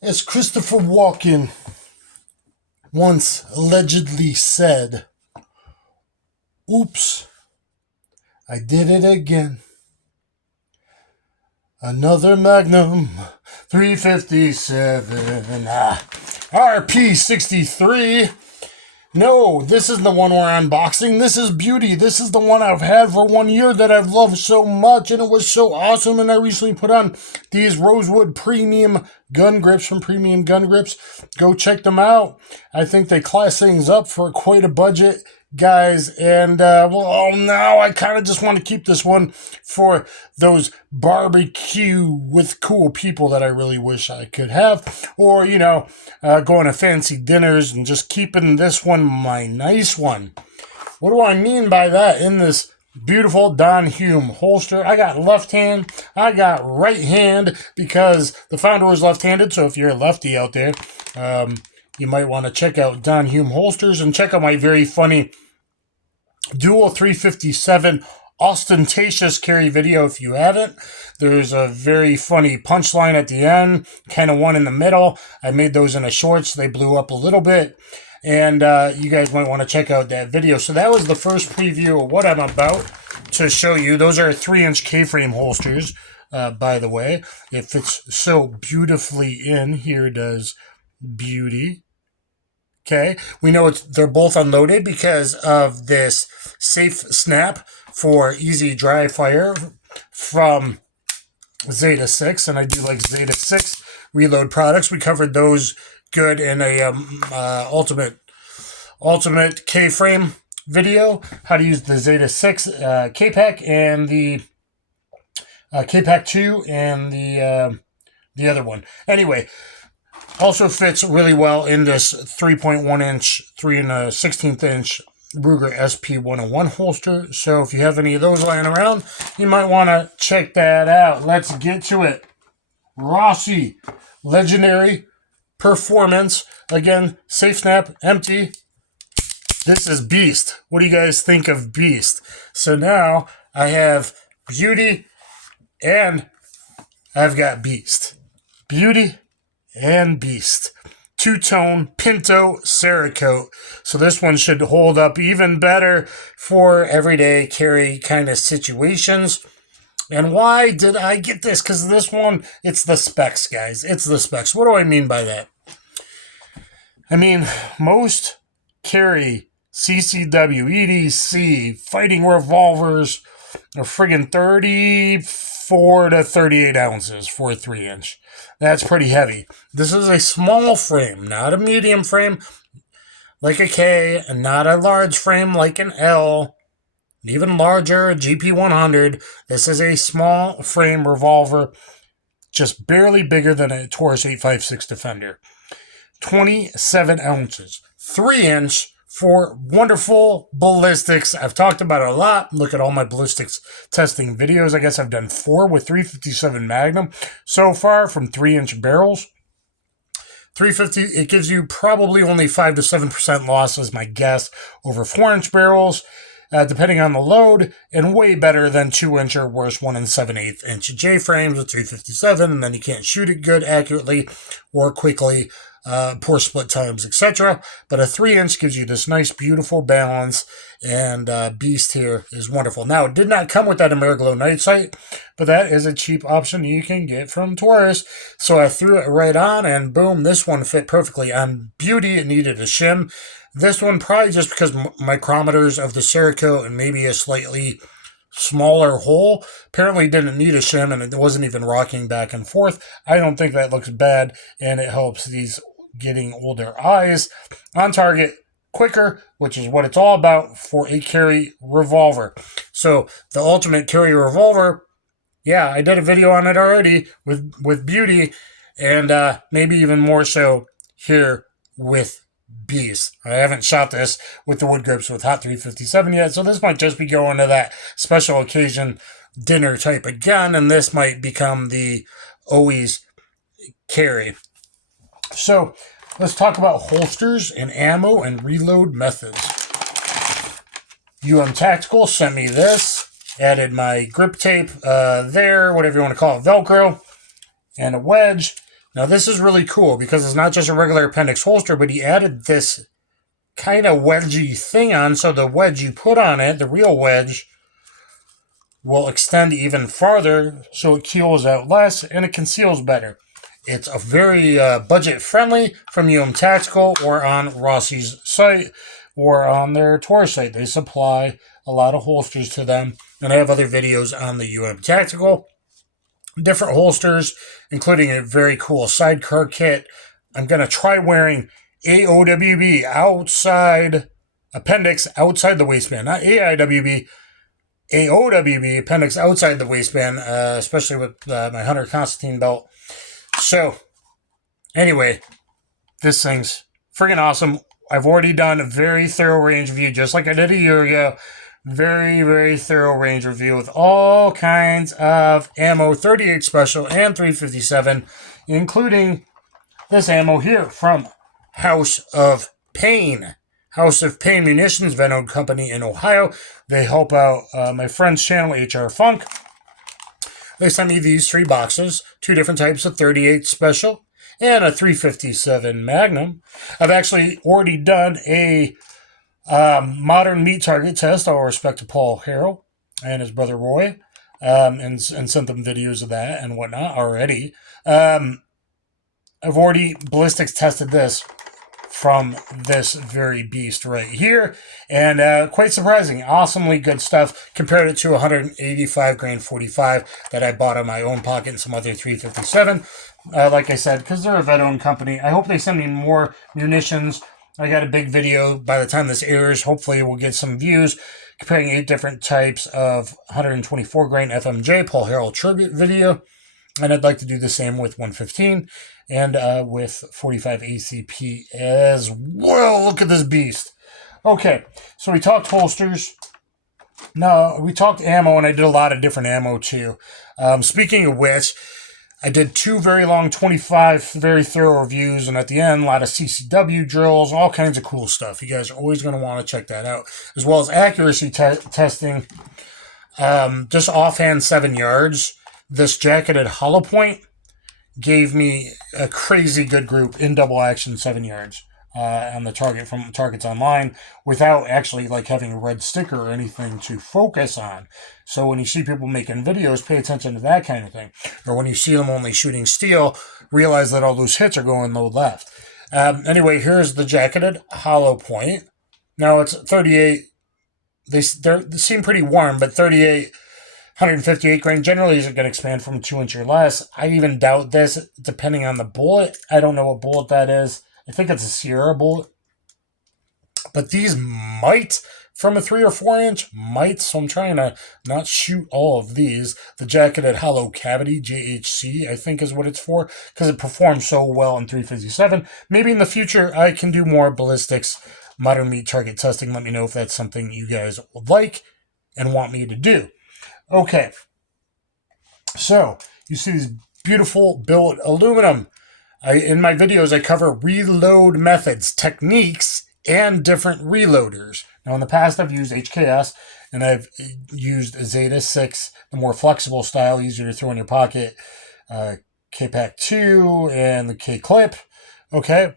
As Christopher Walken once allegedly said, "Oops, I did it again. Another Magnum 357, RP63. No, this isn't the one we're unboxing. This is Beauty. This is the one I've had for 1 year that I've loved so much, and it was so awesome. And I recently put on these Rosewood Premium gun grips from Premium Gun Grips. Go check them out. I think they class things up for quite a budget, guys. And, now I kind of just want to keep this one for those barbecue with cool people that I really wish I could have. Or, going to fancy dinners and just keeping this one my nice one. What do I mean by that? In this beautiful Don Hume holster, I got left hand, I got right hand, because the founder was left-handed. So if you're a lefty out there, you might want to check out Don Hume holsters and check out my very funny dual 357 ostentatious carry video if you haven't. There's a very funny punchline at the end, kind of one in the middle. I made those in a shorts. They blew up a little bit, and you guys might want to check out that video. So that was the first preview of what I'm about to show you. Those are 3-inch K-frame holsters, by the way. It fits so beautifully in. Here does Beauty. Okay, we know they're both unloaded because of this safe snap for easy dry fire from Zeta 6, and I do like Zeta 6 reload products. We covered those good in a ultimate K-frame video, how to use the Zeta 6 K-Pack and the K-Pack 2 and the other one. Anyway, also fits really well in this 3.1 inch, 3 1/16 inch Ruger SP101 holster. So if you have any of those lying around, you might want to check that out. Let's get to it. Rossi, legendary performance. Again, safe snap, empty. This is Beast. What do you guys think of Beast? So now I have Beauty and I've got Beast. Beauty and Beast. Two-tone Pinto Cerakote. So this one should hold up even better for everyday carry kind of situations. And why did I get this? Because this one, it's the specs, guys. It's the specs. What do I mean by that? I mean, most carry CCW, EDC, fighting revolvers are friggin' 34 to 38 ounces for a 3-inch. That's pretty heavy. This is a small frame, not a medium frame like a K, and not a large frame like an L, even larger, a GP100. This is a small frame revolver, just barely bigger than a Taurus 856 Defender. 27 ounces, 3-inch for wonderful ballistics. I've talked about it a lot. Look at all my ballistics testing videos. I guess I've done 4 with 357 Magnum so far from 3-inch barrels. 350, it gives you probably only 5 to 7% loss, is my guess, over 4-inch barrels, depending on the load, and way better than 2-inch or worse 1 7/8 inch J-frames with 357, and then you can't shoot it good, accurately, or quickly. Poor split times, etc. But a 3-inch gives you this nice, beautiful balance, and Beast here is wonderful. Now, it did not come with that Ameriglow night sight, but that is a cheap option you can get from Taurus. So I threw it right on, and boom, this one fit perfectly. On Beauty, it needed a shim. This one, probably just because micrometers of the Cerakote and maybe a slightly smaller hole, apparently didn't need a shim, and it wasn't even rocking back and forth. I don't think that looks bad, and it helps these getting older eyes on target quicker, which is what it's all about for a carry revolver. So the ultimate carry revolver, yeah, I did a video on it already with Beauty, and maybe even more so here with Beast. I haven't shot this with the wood grips with Hot 357 yet, so this might just be going to that special occasion dinner type of gun, and this might become the always carry. So let's talk about holsters and ammo and reload methods. Tactical sent me this, added my grip tape there, whatever you want to call it, Velcro, and a wedge. Now this is really cool because it's not just a regular appendix holster, but he added this kind of wedgy thing on, so the wedge you put on it, the real wedge, will extend even farther, so it keels out less and it conceals better. It's a very budget-friendly from Tactical or on Rossi's site or on their Taurus site. They supply a lot of holsters to them, and I have other videos on the Tactical. Different holsters, including a very cool sidecar kit. I'm going to try wearing AOWB outside appendix outside the waistband, not AIWB. AOWB appendix outside the waistband, especially with my Hunter Constantine belt. So, anyway, this thing's friggin' awesome. I've already done a very thorough range review, just like I did a year ago. Very, very thorough range review with all kinds of ammo, 38 Special and 357, including this ammo here from House of Pain. House of Pain Munitions, vet-owned company in Ohio. They help out my friend's channel, Hrfunk. They sent me these 3 boxes, 2 different types of 38 Special and a 357 Magnum. I've actually already done a modern meat target test. All respect to Paul Harrell and his brother Roy, and sent them videos of that and whatnot already. I've already ballistics tested this from this very beast right here, and quite surprising, awesomely good stuff. Compared it to 185 grain 45 that I bought on my own pocket and some other 357. Like I said, because they're a vet-owned company, I hope they send me more munitions. I got a big video by the time this airs. Hopefully we'll get some views comparing 8 different types of 124 grain FMJ Paul Harrell tribute video. And I'd like to do the same with 115 and with 45 ACP as well. Look at this beast. Okay, so we talked holsters. No, we talked ammo, and I did a lot of different ammo too. Speaking of which, I did 2 very long 25 very thorough reviews, and at the end, a lot of CCW drills, all kinds of cool stuff. You guys are always going to want to check that out, as well as accuracy testing. Just offhand 7 yards. This jacketed hollow point gave me a crazy good group in double action 7 yards on the target from Targets Online without actually like having a red sticker or anything to focus on. So when you see people making videos, pay attention to that kind of thing. Or when you see them only shooting steel, realize that all those hits are going low left. Anyway, here's the jacketed hollow point. Now it's 38. They seem pretty warm, but 38... 158 grain generally isn't going to expand from 2 inch or less. I even doubt this, depending on the bullet. I don't know what bullet that is. I think it's a Sierra bullet. But these might, from a 3 or 4 inch, might. So I'm trying to not shoot all of these. The jacketed hollow cavity, JHC, I think is what it's for, because it performs so well in 357. Maybe in the future I can do more ballistics, modern meat target testing. Let me know if that's something you guys would like and want me to do. Okay, so you see these beautiful billet aluminum. In my videos, I cover reload methods, techniques, and different reloaders. Now, in the past, I've used HKS, and I've used Zeta 6, the more flexible style, easier to throw in your pocket, K-Pack 2, and the K-Clip. Okay,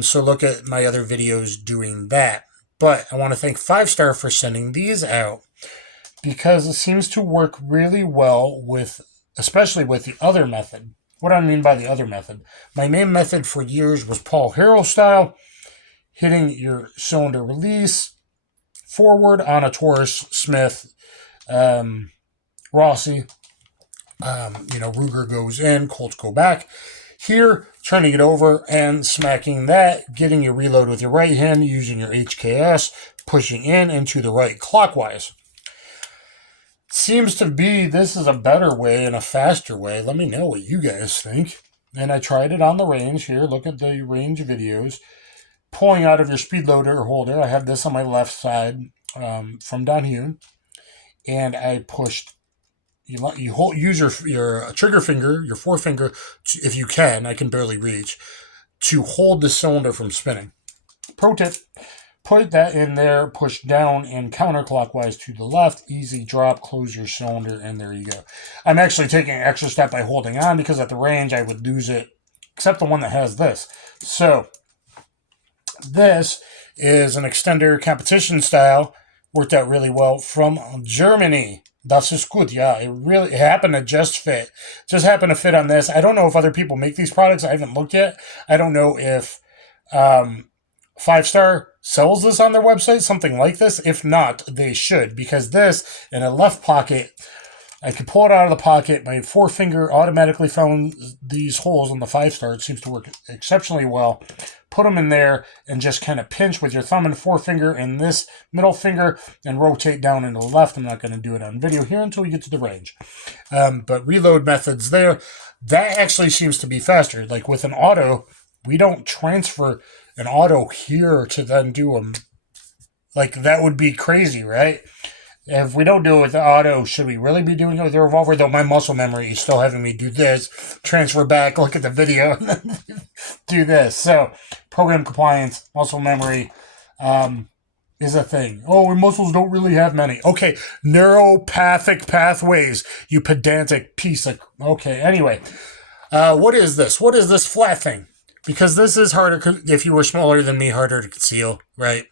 so look at my other videos doing that. But I want to thank 5-Star for sending these out, because it seems to work really well with, especially with the other method. What do I mean by the other method? My main method for years was Paul Harrell style, hitting your cylinder release forward on a Taurus, Smith, Rossi. Ruger goes in, Colts go back. Here, turning it over and smacking that, getting your reload with your right hand, using your HKS, pushing in into the right clockwise. Seems to be this is a better way and a faster way. Let me know what you guys think. And I tried it on the range here. Look at the range videos. Pulling out of your speed loader or holder. I have this on my left side from Don Hune. And I pushed. Use your trigger finger, your forefinger, if you can. I can barely reach. To hold the cylinder from spinning. Pro tip. Put that in there, push down and counterclockwise to the left. Easy drop, close your cylinder, and there you go. I'm actually taking an extra step by holding on because at the range I would lose it except the one that has this. So this is an extender competition style. Worked out really well from Germany. Das ist gut. Yeah, it happened to just fit. Just happened to fit on this. I don't know if other people make these products. I haven't looked yet. I don't know if 5-Star sells this on their website, something like this. If not, they should, because this in a left pocket, I could pull it out of the pocket. My forefinger automatically found these holes on the 5-Star. It seems to work exceptionally well. Put them in there and just kind of pinch with your thumb and forefinger and this middle finger and rotate down into the left. I'm not going to do it on video here until we get to the range. But reload methods there. That actually seems to be faster. Like with an auto, we don't transfer an auto here to then do them. Like that would be crazy, right? If we don't do it with the auto, should we really be doing it with the revolver? Though my muscle memory is still having me do this, transfer back, look at the video, and then do this. So, program compliance, muscle memory is a thing. Oh, our muscles don't really have many. Okay, neuropathic pathways, you pedantic piece of... Okay, anyway. What is this? What is this flat thing? Because this is harder, if you were smaller than me, harder to conceal, right?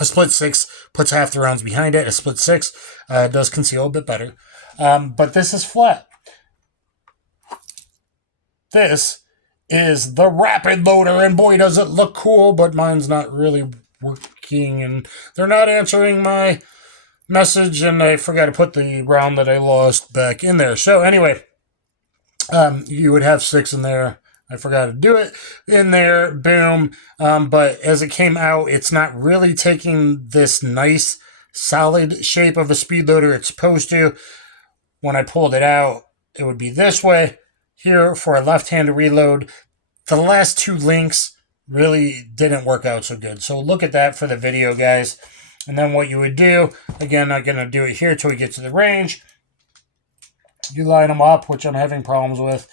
A split 6 puts half the rounds behind it. A split 6 does conceal a bit better. But this is flat. This is the rapid loader, and boy, does it look cool, but mine's not really working, and they're not answering my message, and I forgot to put the round that I lost back in there. So anyway, you would have 6 in there. I forgot to do it in there. Boom. But as it came out, it's not really taking this nice, solid shape of a speed loader it's supposed to. When I pulled it out, it would be this way. Here for a left-handed reload. The last 2 links really didn't work out so good. So look at that for the video, guys. And then what you would do, again, I'm going to do it here till we get to the range. You line them up, which I'm having problems with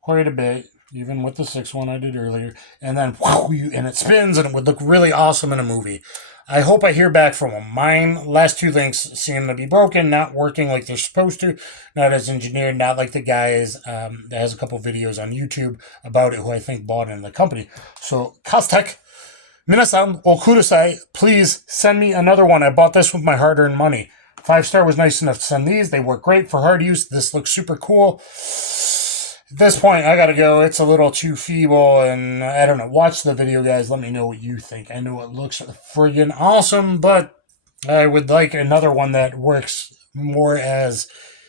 quite a bit, even with the 6 one I did earlier, and then and it spins, and it would look really awesome in a movie. I hope I hear back from them. Mine, last 2 links seem to be broken, not working like they're supposed to, not as engineered, not like the guys that has a couple videos on YouTube about it who I think bought in the company. So, Kaztek, minasan, o kudasai, please send me another one. I bought this with my hard-earned money. 5-Star was nice enough to send these. They work great for hard use. This looks super cool. At this point, I gotta go. It's a little too feeble, and I don't know. Watch the video, guys. Let me know what you think. I know it looks friggin' awesome, but I would like another one that works more as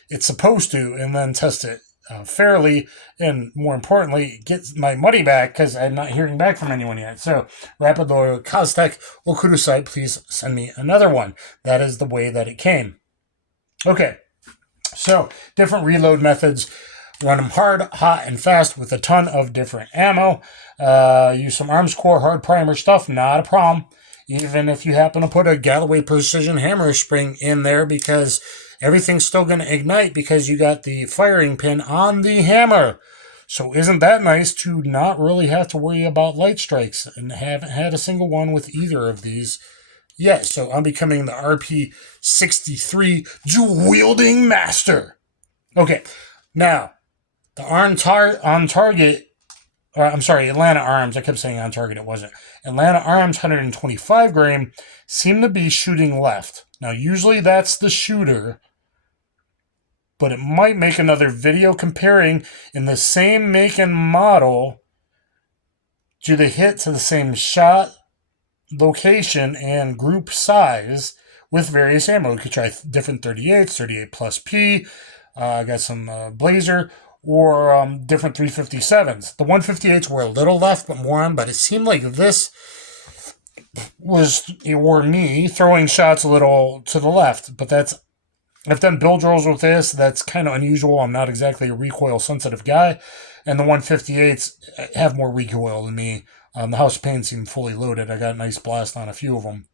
it's supposed to, and then test it fairly, and more importantly, get my money back, because I'm not hearing back from anyone yet. So, Rapid Loader, Kaztek, Okurusai, please send me another one. That is the way that it came. Okay, so different reload methods. Run them hard, hot, and fast with a ton of different ammo. Use some Arms Core hard primer stuff, not a problem. Even if you happen to put a Galloway Precision Hammer Spring in there, because everything's still going to ignite because you got the firing pin on the hammer. So isn't that nice to not really have to worry about light strikes, and haven't had a single one with either of these yet. So I'm becoming the RP63 dual-wielding master. Okay, now, the Atlanta Arms, I kept saying on target, it wasn't. Atlanta Arms 125 grain seem to be shooting left. Now, usually that's the shooter, but it might make another video comparing in the same make and model, do they hit to the same shot, location, and group size with various ammo. You could try different 38s, 38 plus P, I got some Blazer, or different 357s. The 158s were a little left, but more on, but it seemed like this was, or me, throwing shots a little to the left. But that's, I've done build drills with this. That's kind of unusual. I'm not exactly a recoil-sensitive guy. And the 158s have more recoil than me. The House of Pain seemed fully loaded. I got a nice blast on a few of them.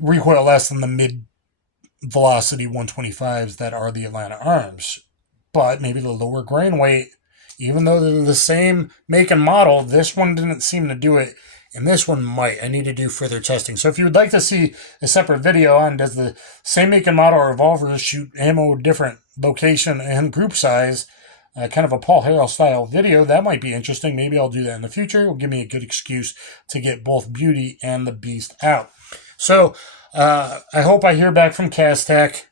Recoil less than the mid velocity 125s that are the Atlanta Arms, but maybe the lower grain weight, even though they're the same make and model, this one didn't seem to do it, and this one might. I need to do further testing. So if you would like to see a separate video on does the same make and model revolvers shoot ammo different location and group size, kind of a Paul Harrell style video. That might be interesting. Maybe I'll do that in the future. It'll give me a good excuse to get both Beauty and the Beast out. So I hope I hear back from Castech.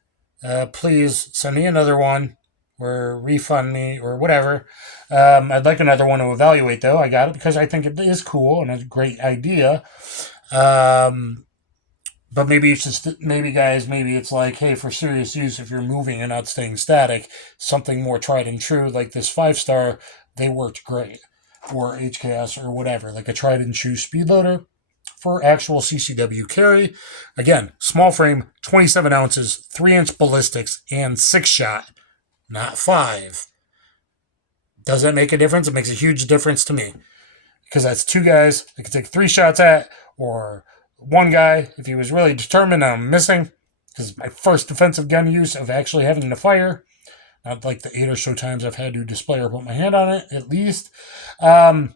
Please send me another one or refund me or whatever. I'd like another one to evaluate, though. I got it because I think it is cool and a great idea. But maybe it's just, maybe it's like, hey, for serious use, if you're moving and not staying static, something more tried and true, like this 5-star, they worked great. Or HKS or whatever, like a tried and true speed loader for actual CCW carry. Again, small frame, 27 ounces, 3-inch ballistics, and 6-shot, not 5. Does that make a difference? It makes a huge difference to me. Because that's 2 guys I could take 3 shots at, or 1 guy if he was really determined I'm missing. Because my first defensive gun use of actually having to fire. Not like the 8 or so times I've had to display or put my hand on it, at least. Or,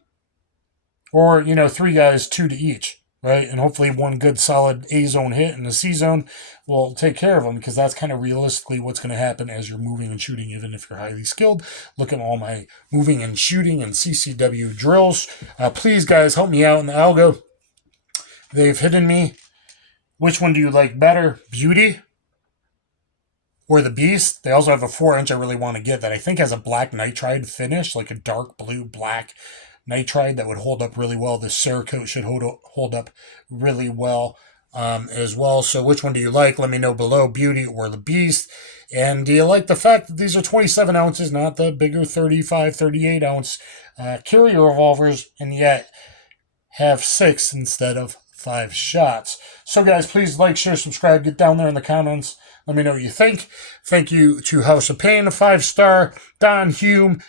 3 guys, 2 to each. Right, and hopefully 1 good solid A-zone hit in the C-zone will take care of them, because that's kind of realistically what's going to happen as you're moving and shooting, even if you're highly skilled. Look at all my moving and shooting and CCW drills. Please, guys, help me out in the algo. They've hidden me. Which one do you like better, Beauty or the Beast? They also have a 4-inch I really want to get that I think has a black nitride finish, like a dark blue black nitride that would hold up really well. The Cerakote should hold up really well as well. So which one do you like? Let me know below, Beauty or the Beast. And do you like the fact that these are 27 ounces, not the bigger 35, 38 ounce carrier revolvers, and yet have 6 instead of 5 shots? So guys, please like, share, subscribe, get down there in the comments. Let me know what you think. Thank you to House of Pain, 5-star, Don Hume,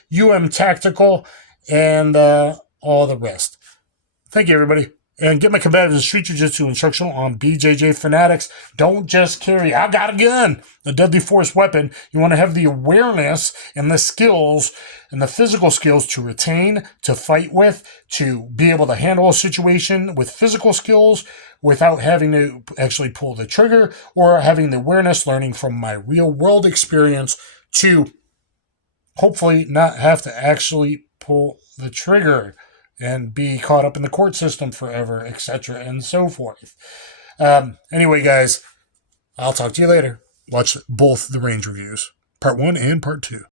Tactical, and all the rest. Thank you, everybody. And get my combative street jiu-jitsu instructional on BJJ Fanatics. Don't just carry, I got a gun, a deadly force weapon. You want to have the awareness and the skills and the physical skills to retain, to fight with, to be able to handle a situation with physical skills without having to actually pull the trigger, or having the awareness, learning from my real world experience to hopefully not have to actually pull the trigger and be caught up in the court system forever, etc., and so forth. Anyway, guys, I'll talk to you later. Watch both the range reviews, part 1 and part 2.